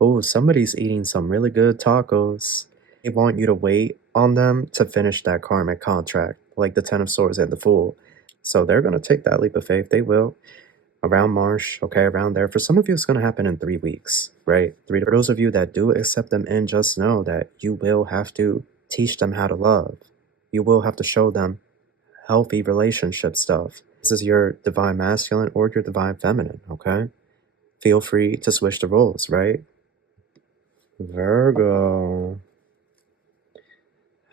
Oh, somebody's eating some really good tacos. They want you to wait on them to finish that karmic contract, like the Ten of Swords and the Fool. So they're going to take that leap of faith. They will. Around March, okay, around there. For some of you, it's going to happen in 3 weeks, right? For those of you that do accept them in, just know that you will have to teach them how to love. You will have to show them healthy relationship stuff. This is your divine masculine or your divine feminine, okay? Feel free to switch the roles, right? Virgo.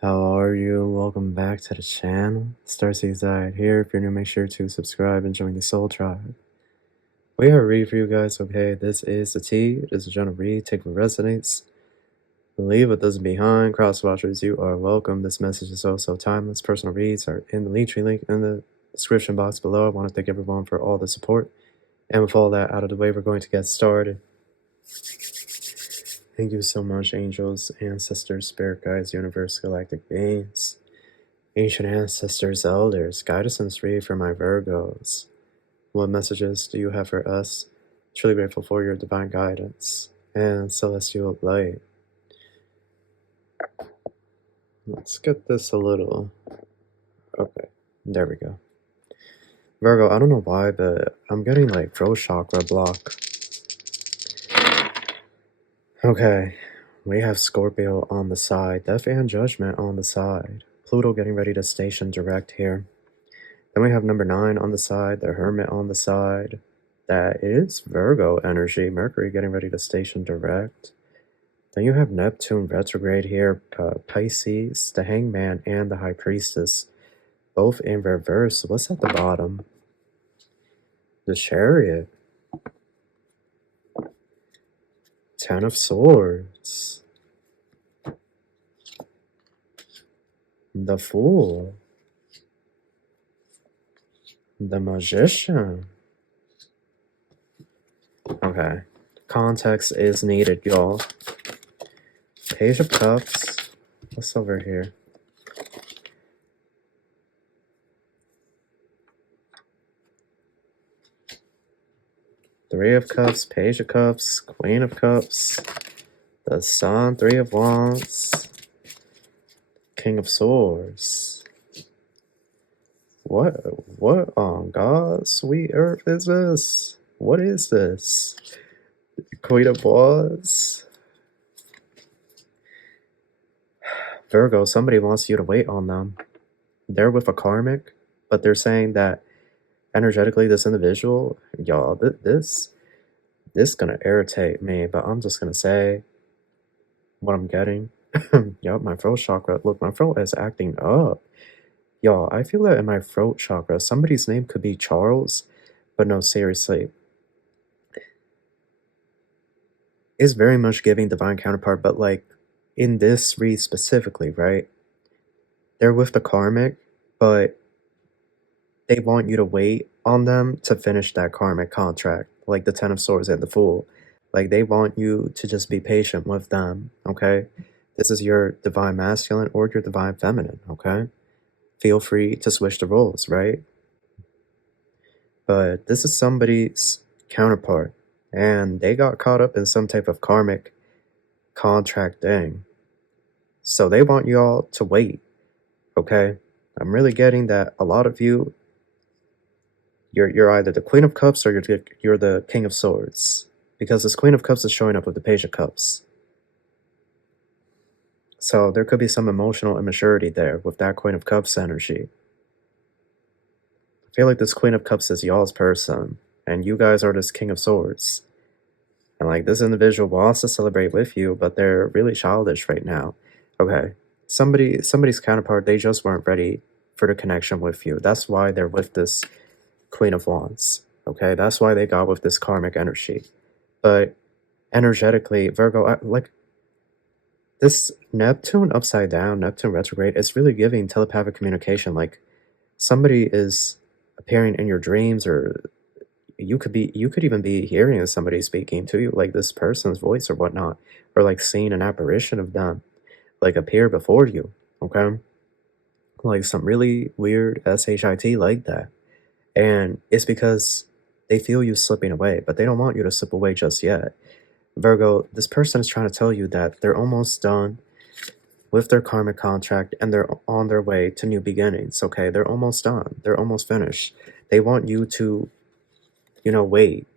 How are you? Welcome back to the channel. Starseed here. If you're new, make sure to subscribe and join the Soul Tribe. We are reading for you guys, okay? This is the T. It is a general read. Take what resonates. Leave what doesn't behind. Cross watchers, you are welcome. This message is also timeless. Personal reads are in the LINKTREE link in the description box below. I want to thank everyone for all the support. And with all that out of the way, we're going to get started. Thank you so much, angels, ancestors, spirit guides, universe, galactic beings, ancient ancestors, elders. Guide us and read for my Virgos. What messages do you have for us? Truly grateful for your divine guidance and celestial light. Let's get this a little... Okay, there we go. Virgo, I don't know why, but I'm getting like throat chakra block. Okay, we have Scorpio on the side, Death and Judgment on the side, Pluto getting ready to station direct here. Then we have number 9 on the side, the Hermit on the side. That is Virgo energy, Mercury getting ready to station direct. Then you have Neptune retrograde here, Pisces, the Hangman, and the High Priestess, both in reverse. What's at the bottom? The Chariot. Ten of Swords. The Fool. The Magician. Okay. Context is needed, y'all. Page of Cups. What's over here? Three of Cups, Page of Cups, Queen of Cups, the Sun, Three of Wands, King of Swords. What on God's sweet earth is this? What is this? Queen of Wands. Virgo, somebody wants you to wait on them. They're with a karmic, but they're saying that energetically this individual, y'all, this gonna irritate me, but I'm just gonna say what I'm getting. Yup, my throat chakra. Look, my throat is acting up. Y'all, I feel that in my throat chakra, somebody's name could be Charles, but no, seriously. It's very much giving divine counterpart, but like in this read specifically, right? They're with the karmic, but they want you to wait on them to finish that karmic contract, like the Ten of Swords and the Fool. Like they want you to just be patient with them, okay? This is your divine masculine or your divine feminine, okay? Feel free to switch the roles, right? But this is somebody's counterpart, and they got caught up in some type of karmic contract thing. So they want y'all to wait, okay? I'm really getting that a lot of you, you're either the Queen of Cups or you're the King of Swords, because this Queen of Cups is showing up with the Page of Cups. So there could be some emotional immaturity there with that Queen of Cups energy. I feel like this Queen of Cups is y'all's person, and you guys are this King of Swords. And like this individual wants to celebrate with you, but they're really childish right now. Okay, somebody's counterpart, they just weren't ready for the connection with you. That's why they're with this Queen of Wands. Okay, that's why they got with this karmic energy. But energetically, Virgo, like this Neptune upside down, Neptune retrograde, it's really giving telepathic communication. Like somebody is appearing in your dreams, or you could even be hearing somebody speaking to you, like this person's voice or whatnot, or like seeing an apparition of them like appear before you, okay? Like some really weird SHIT like that. And it's because they feel you slipping away, but they don't want you to slip away just yet. Virgo, this person is trying to tell you that they're almost done with their karmic contract and they're on their way to new beginnings, okay? They're almost done. They're almost finished. They want you to, wait.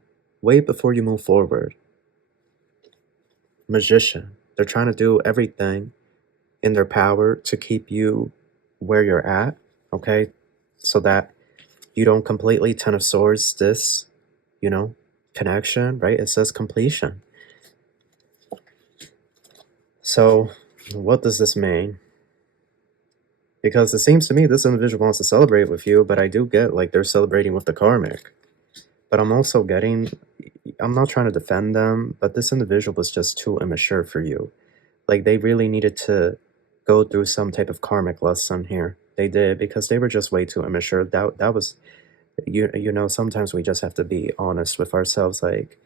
Wait before you move forward. Magician. They're trying to do everything in their power to keep you where you're at, okay? So that you don't completely Ten of Swords this, connection, right? It says completion. So what does this mean? Because it seems to me this individual wants to celebrate with you, but I do get like they're celebrating with the karmic. But I'm also getting, I'm not trying to defend them, but this individual was just too immature for you. Like they really needed to go through some type of karmic lesson here. They did, because they were just way too immature. That was, sometimes we just have to be honest with ourselves. Like,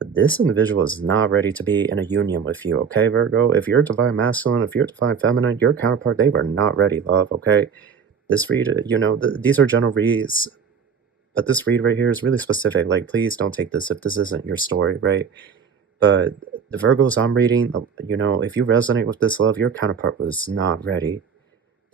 this individual is not ready to be in a union with you, okay, Virgo? If you're divine masculine, if you're divine feminine, your counterpart, they were not ready, love, okay? This read, these are general reads, but this read right here is really specific. Like, please don't take this if this isn't your story, right? But the Virgos I'm reading, if you resonate with this, love, your counterpart was not ready.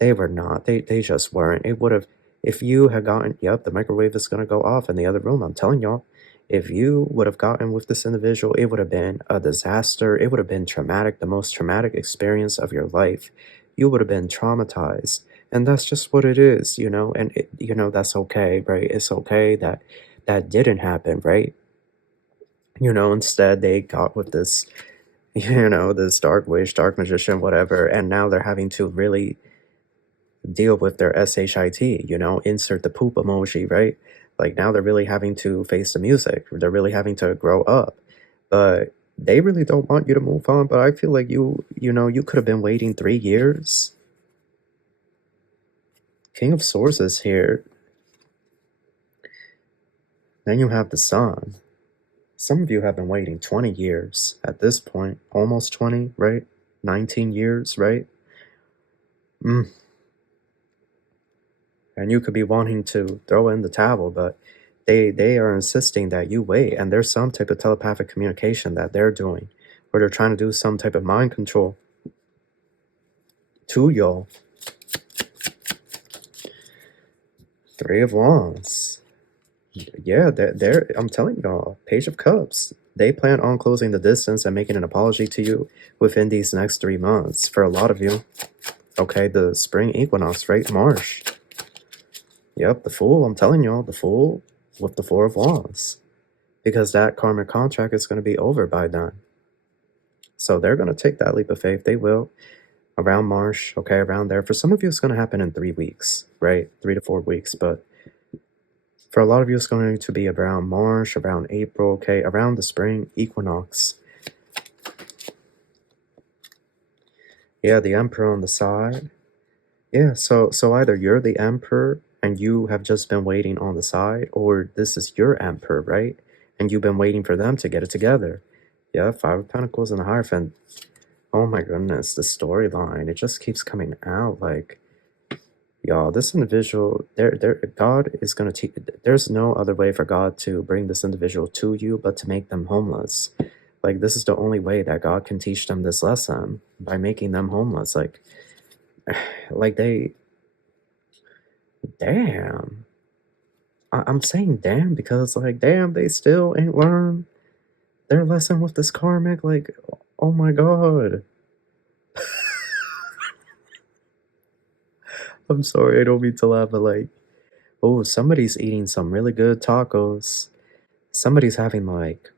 They were not. They just weren't. It would have, if you had gotten, yep, the microwave is going to go off in the other room, I'm telling y'all. If you would have gotten with this individual, it would have been a disaster. It would have been traumatic, the most traumatic experience of your life. You would have been traumatized. And that's just what it is, and, that's okay, right? It's okay that that didn't happen, right? Instead they got with this, this dark witch, dark magician, whatever, and now they're having to really deal with their SHIT, insert the poop emoji, right? Like now they're really having to face the music. They're really having to grow up. But they really don't want you to move on. But I feel like you could have been waiting 3 years. King of Swords is here. Then you have the Sun. Some of you have been waiting 20 years at this point. Almost 20, right? 19 years, right? And you could be wanting to throw in the towel, but they are insisting that you wait, and there's some type of telepathic communication that they're doing, where they're trying to do some type of mind control to y'all. 3 of Wands. Yeah, I'm telling y'all, Page of Cups. They plan on closing the distance and making an apology to you within these next 3 months. For a lot of you. Okay, the spring equinox, right? March. Yep, the Fool. I'm telling y'all, the Fool with the 4 of Wands. Because that karmic contract is going to be over by then. So they're going to take that leap of faith. They will. Around March, okay, around there. For some of you, it's going to happen in 3 weeks, right? 3 to 4 weeks. But for a lot of you, it's going to be around March, around April, okay? Around the spring equinox. Yeah, the Emperor on the side. Yeah, so either you're the Emperor and you have just been waiting on the side, or this is your Emperor, right? And you've been waiting for them to get it together. Yeah, 5 of Pentacles and the Hierophant. Oh my goodness, the storyline, it just keeps coming out. Like, y'all, this individual, God is going to teach. There's no other way for God to bring this individual to you but to make them homeless. Like, this is the only way that God can teach them this lesson, by making them homeless. Like they, damn. I'm saying damn because, like, damn, they still ain't learned their lesson with this karmic. Like, oh my God. I'm sorry, I don't mean to laugh, but like, oh, somebody's eating some really good tacos. Somebody's having like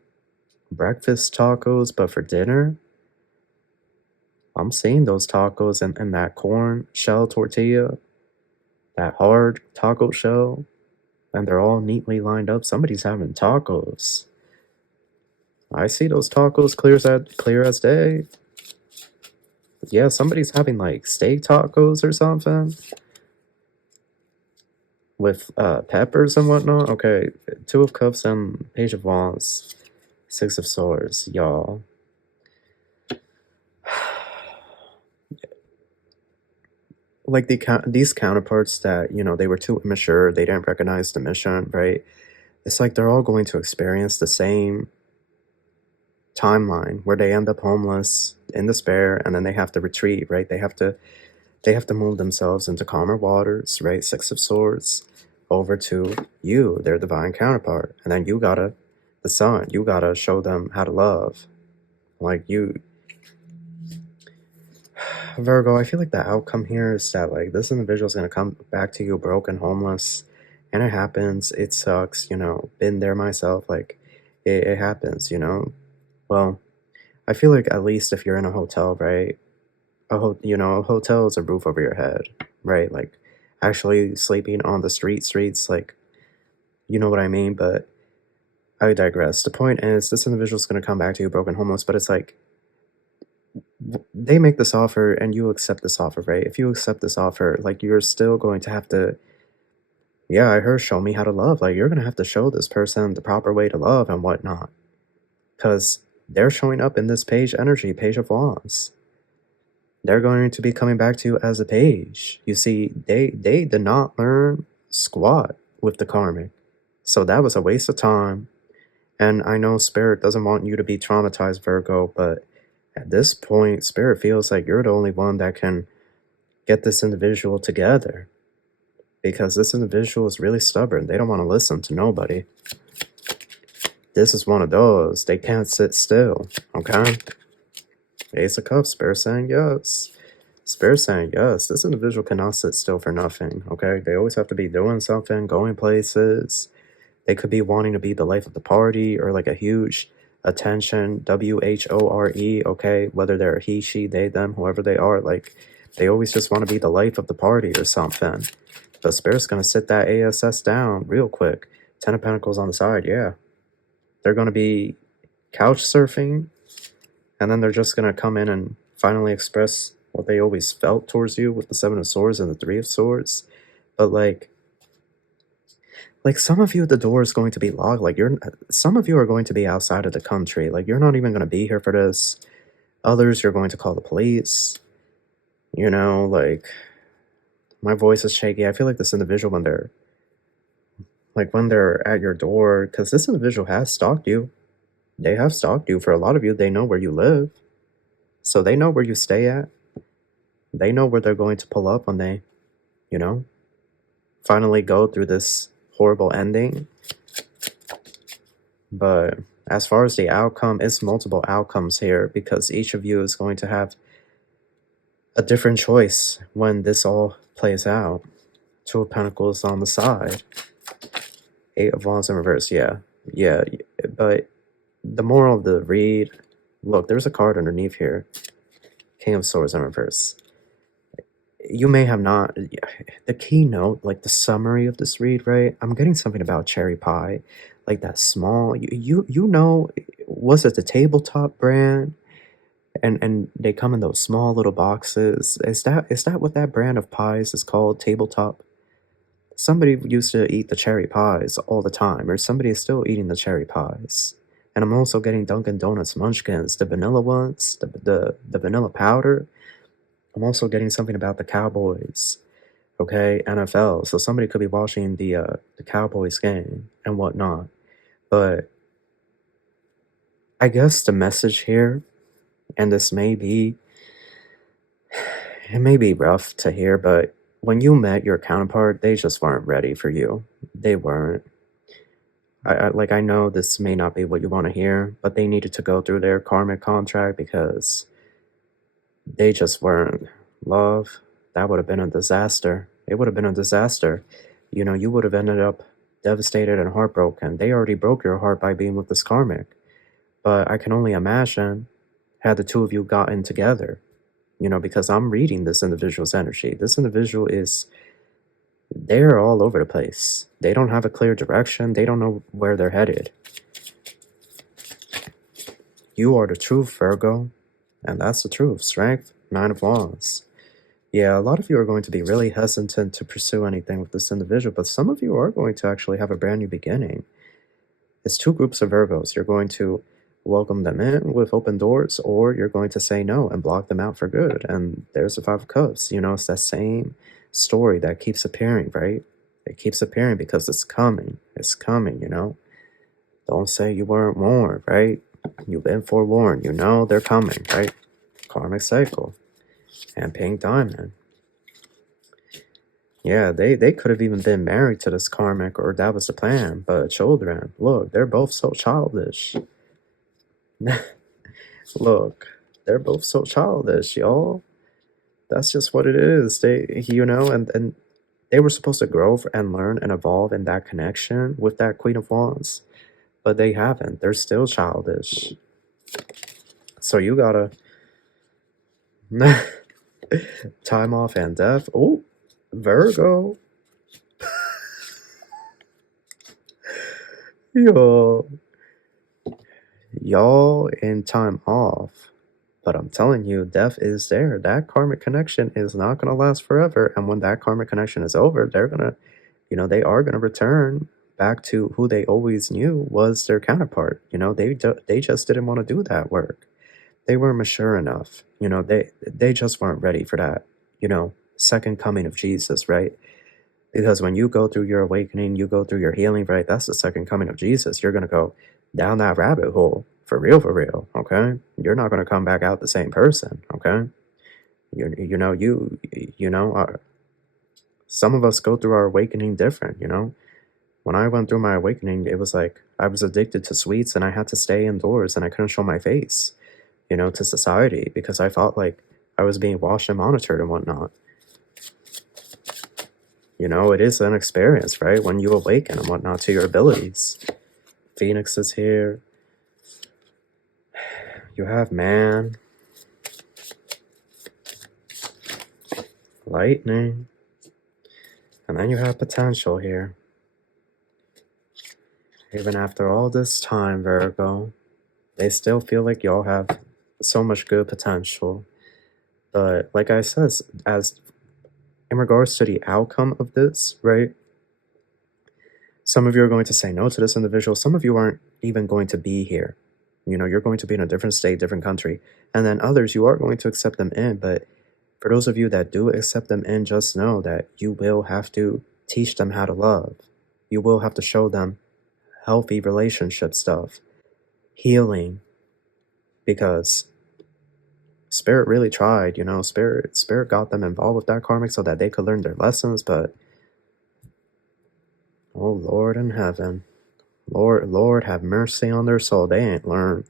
breakfast tacos, but for dinner, I'm seeing those tacos and that corn shell tortilla, that hard taco shell, and they're all neatly lined up. Somebody's having tacos. I see those tacos clear as day. Yeah, somebody's having like steak tacos or something with peppers and whatnot. Okay, 2 of Cups and Page of Wands, 6 of Swords, y'all. Like these counterparts that, they were too immature, they didn't recognize the mission, right? It's like they're all going to experience the same timeline where they end up homeless, in despair, and then they have to retreat, right? They have to move themselves into calmer waters, right? Six of Swords, over to you, their divine counterpart. And then the sun, you gotta show them how to love. Like Virgo, I feel like the outcome here is that, like, this individual is gonna come back to you broken, homeless, and it happens. It sucks, been there myself. Like, it happens, Well, I feel like at least if you're in a hotel, right? A hotel is a roof over your head, right? Like, actually sleeping on the streets, like, you know what I mean? But I digress. The point is, this individual's going to come back to you broken, homeless, but it's like, they make this offer and you accept this offer, right? If you accept this offer, like, you're still going to have to, yeah, I heard show me how to love. Like, you're going to have to show this person the proper way to love and whatnot. Because they're showing up in this page energy, Page of Wands. They're going to be coming back to you as a page. You see, they did not learn squat with the Karmic. So that was a waste of time. And I know Spirit doesn't want you to be traumatized, Virgo, but at this point, Spirit feels like you're the only one that can get this individual together. Because this individual is really stubborn. They don't want to listen to nobody. This is one of those. They can't sit still, okay? Ace of Cups, Spirit saying yes. Spirit saying yes. This individual cannot sit still for nothing, okay? They always have to be doing something, going places. They could be wanting to be the life of the party or like a huge attention, WHORE, okay? Whether they're he, she, they, them, whoever they are, like, they always just want to be the life of the party or something. But Spirit's going to sit that ASS down real quick. Ten of Pentacles on the side, yeah. They're going to be couch surfing, and then they're just going to come in and finally express what they always felt towards you with the Seven of Swords and the Three of Swords. But like some of you, the door is going to be locked. Like, some of you are going to be outside of the country. Like, you're not even going to be here for this. Others, you're going to call the police. Like, my voice is shaky. I feel like this individual, when they're at your door, because this individual has stalked you. They have stalked you. For a lot of you, they know where you live. So they know where you stay at. They know where they're going to pull up when they, finally go through this horrible ending. But as far as the outcome, it's multiple outcomes here because each of you is going to have a different choice when this all plays out. Two of Pentacles on the side. Eight of Wands in reverse, yeah. But the moral of the read, look, there's a card underneath here. King of Swords in reverse. You may have not, the keynote, like the summary of this read, right? I'm getting something about cherry pie, like that small, was it the tabletop brand? And they come in those small little boxes. Is that what that brand of pies is called? Tabletop? Somebody used to eat the cherry pies all the time, or somebody is still eating the cherry pies. And I'm also getting Dunkin' Donuts munchkins, the vanilla ones, the vanilla powder. I'm also getting something about the Cowboys, okay, NFL. So somebody could be watching the Cowboys game and whatnot. But I guess the message here, and it may be rough to hear, but when you met your counterpart, they just weren't ready for you. They weren't. I know this may not be what you want to hear, but they needed to go through their karmic contract because they just weren't. Love, that would have been a disaster. It would have been a disaster. You would have ended up devastated and heartbroken. They already broke your heart by being with this karmic. But I can only imagine had the two of you gotten together, because I'm reading this individual's energy. This individual they're all over the place. They don't have a clear direction. They don't know where they're headed. You are the truth, Virgo. And that's the truth. Strength, Nine of Wands. Yeah, a lot of you are going to be really hesitant to pursue anything with this individual, but some of you are going to actually have a brand new beginning. It's two groups of Virgos. You're going to welcome them in with open doors, or you're going to say no and block them out for good. And there's the Five of Cups. It's that same story that keeps appearing, right? It keeps appearing because it's coming. It's coming, Don't say you weren't warned, right? You've been forewarned. You know they're coming, right? Karmic cycle. And pink diamond. Yeah, they could have even been married to this karmic, or that was the plan. But children, look, they're both so childish. Look, they're both so childish, y'all. That's just what it is. They, and they were supposed to grow and learn and evolve in that connection with that Queen of Wands, but they haven't. They're still childish. So you gotta time off and death. Oh, Virgo. Y'all in time off. But I'm telling you, death is there. That karmic connection is not going to last forever. And when that karmic connection is over, they're going to, they are going to return back to who they always knew was their counterpart. They just didn't want to do that work. They weren't mature enough. They just weren't ready for that, second coming of Jesus, right? Because when you go through your awakening, you go through your healing, right? That's the second coming of Jesus. You're going to go down that rabbit hole for real, okay? You're not going to come back out the same person, okay? Some of us go through our awakening different, When I went through my awakening, it was like I was addicted to sweets and I had to stay indoors and I couldn't show my face, to society because I felt like I was being watched and monitored and whatnot. It is an experience, right? When you awaken and whatnot to your abilities. Phoenix is here. You have man. Lightning. And then you have potential here. Even after all this time, Virgo, they still feel like y'all have so much good potential. But like I said, as in regards to the outcome of this, right? Some of you are going to say no to this individual. Some of you aren't even going to be here. You're going to be in a different state, different country. And then others, you are going to accept them in. But for those of you that do accept them in, just know that you will have to teach them how to love. You will have to show them healthy relationship stuff, healing, because Spirit really tried, Spirit got them involved with that karmic so that they could learn their lessons, but oh Lord in heaven, Lord have mercy on their soul. They ain't learned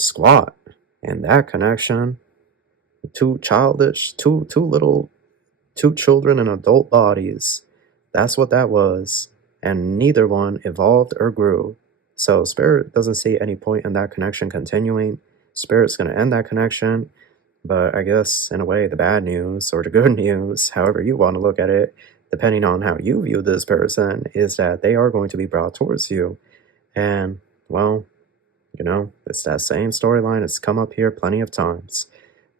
squat. And that connection, two children in adult bodies, that's what that was. And neither one evolved or grew. So Spirit doesn't see any point in that connection continuing. Spirit's going to end that connection. But I guess, in a way, the bad news or the good news, however you want to look at it, depending on how you view this person, is that they are going to be brought towards you. And, well, it's that same storyline. It's come up here plenty of times.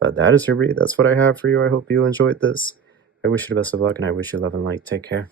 But that is your read. That's what I have for you. I hope you enjoyed this. I wish you the best of luck, and I wish you love and light. Take care.